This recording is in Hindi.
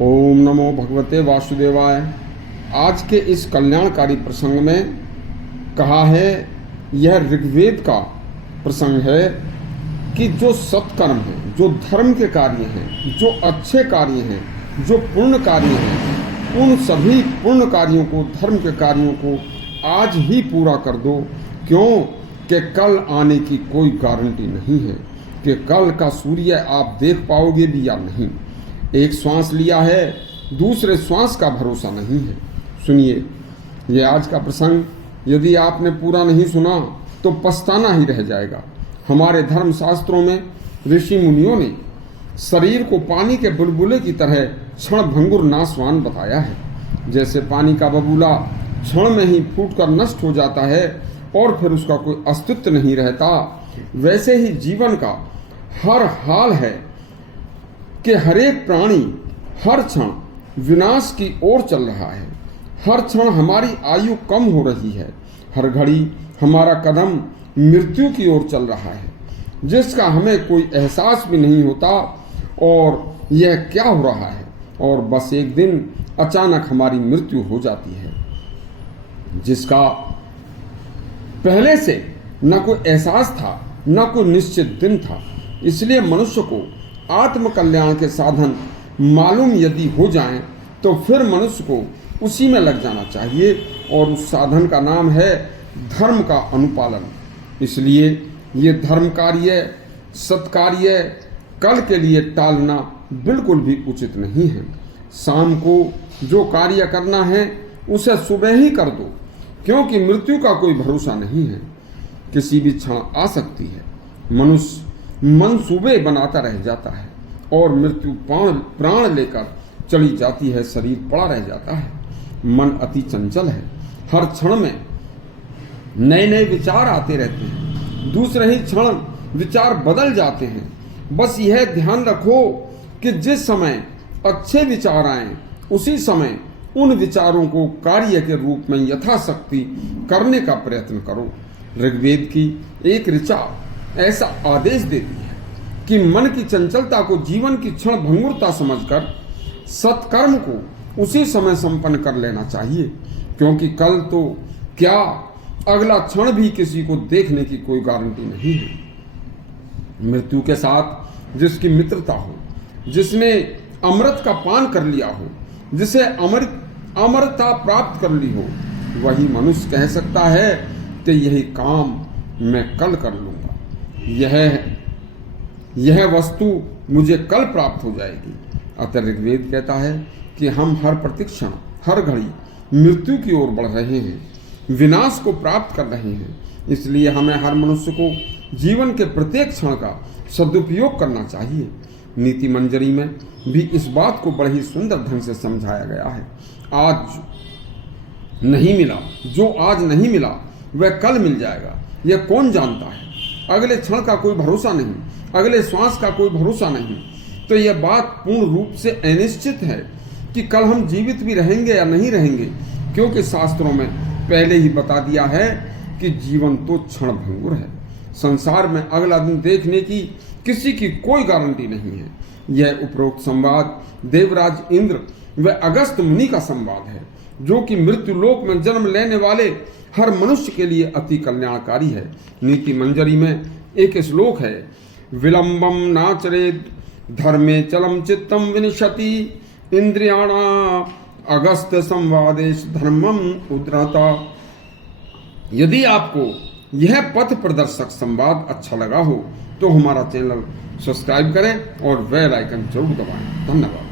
ओम नमो भगवते वासुदेवाय। आज के इस कल्याणकारी प्रसंग में कहा है, यह ऋग्वेद का प्रसंग है कि जो सत्कर्म है, जो धर्म के कार्य हैं, जो अच्छे कार्य हैं, जो पुण्य कार्य हैं, उन सभी पुण्य कार्यों को, धर्म के कार्यों को आज ही पूरा कर दो। क्यों कि कल आने की कोई गारंटी नहीं है कि कल का सूर्य आप देख पाओगे भी या नहीं। एक श्वास लिया है, दूसरे श्वास का भरोसा नहीं है। सुनिए, ये आज का प्रसंग यदि आपने पूरा नहीं सुना तो पछताना ही रह जाएगा। हमारे धर्म शास्त्रों में ऋषि मुनियों ने शरीर को पानी के बुलबुले की तरह क्षण भंगुर नाशवान बताया है। जैसे पानी का बबूला क्षण में ही फूटकर नष्ट हो जाता है और फिर उसका कोई अस्तित्व नहीं रहता, वैसे ही जीवन का हर हाल है कि हर एक प्राणी हर क्षण विनाश की ओर चल रहा है। हर क्षण हमारी आयु कम हो रही है, हर घड़ी हमारा कदम मृत्यु की ओर चल रहा है, जिसका हमें कोई एहसास भी नहीं होता और यह क्या हो रहा है। और बस एक दिन अचानक हमारी मृत्यु हो जाती है, जिसका पहले से न कोई एहसास था, न कोई निश्चित दिन था। इसलिए मनुष्य को आत्म कल्याण के साधन मालूम यदि हो जाएं, तो फिर मनुष्य को उसी में लग जाना चाहिए और उस साधन का नाम है धर्म का अनुपालन। इसलिए ये धर्म कार्य, सत्कार्य कल के लिए टालना बिल्कुल भी उचित नहीं है। शाम को जो कार्य करना है उसे सुबह ही कर दो, क्योंकि मृत्यु का कोई भरोसा नहीं है, किसी भी क्षण आ सकती है। मनुष्य मनसूबे बनाता रह जाता है और मृत्यु प्राण लेकर चली जाती है, शरीर पड़ा रह जाता है। मन अति चंचल है, हर क्षण में नए नए विचार आते रहते हैं, दूसरे ही क्षण विचार बदल जाते हैं। बस यह ध्यान रखो कि जिस समय अच्छे विचार आए उसी समय उन विचारों को कार्य के रूप में यथाशक्ति करने का प्रयत्न करो। ऋग्वेद की एक ऋचा ऐसा आदेश देती है कि मन की चंचलता को जीवन की क्षण भंगुरता समझकर सत्कर्म को उसी समय संपन्न कर लेना चाहिए, क्योंकि कल तो क्या अगला क्षण भी किसी को देखने की कोई गारंटी नहीं है। मृत्यु के साथ जिसकी मित्रता हो, जिसने अमृत का पान कर लिया हो, जिसे अमरता प्राप्त कर ली हो, वही मनुष्य कह सकता है कि यही काम मैं कल कर लूंगा, यह वस्तु मुझे कल प्राप्त हो जाएगी। अतः ऋग्वेद कहता है कि हम हर प्रतिक्षण, हर घड़ी मृत्यु की ओर बढ़ रहे हैं, विनाश को प्राप्त कर रहे हैं। इसलिए हमें हर मनुष्य को जीवन के प्रत्येक क्षण का सदुपयोग करना चाहिए। नीति मंजरी में भी इस बात को बड़े ही सुंदर ढंग से समझाया गया है। आज नहीं मिला, जो आज नहीं मिला वह कल मिल जाएगा, यह कौन जानता है। अगले क्षण का कोई भरोसा नहीं, अगले श्वास का कोई भरोसा नहीं। तो यह बात पूर्ण रूप से अनिश्चित है कि कल हम जीवित भी रहेंगे या नहीं रहेंगे, क्योंकि शास्त्रों में पहले ही बता दिया है कि जीवन तो क्षण भंगुर है। संसार में अगला दिन देखने की किसी की कोई गारंटी नहीं है। यह उपरोक्त संवाद देवराज इंद्र व अगस्त मुनि का संवाद है, जो कि मृत्यु लोक में जन्म लेने वाले हर मनुष्य के लिए अति कल्याणकारी है। नीति मंजरी में एक श्लोक है, विलंबम नाचरेद धर्मे चलम चित्तम विनिशति इंद्रियाणा अगस्त संवादेश धर्मम उद्रता। यदि आपको यह पथ प्रदर्शक संवाद अच्छा लगा हो तो हमारा चैनल सब्सक्राइब करें और बेल आइकन जरूर दबाएं। धन्यवाद।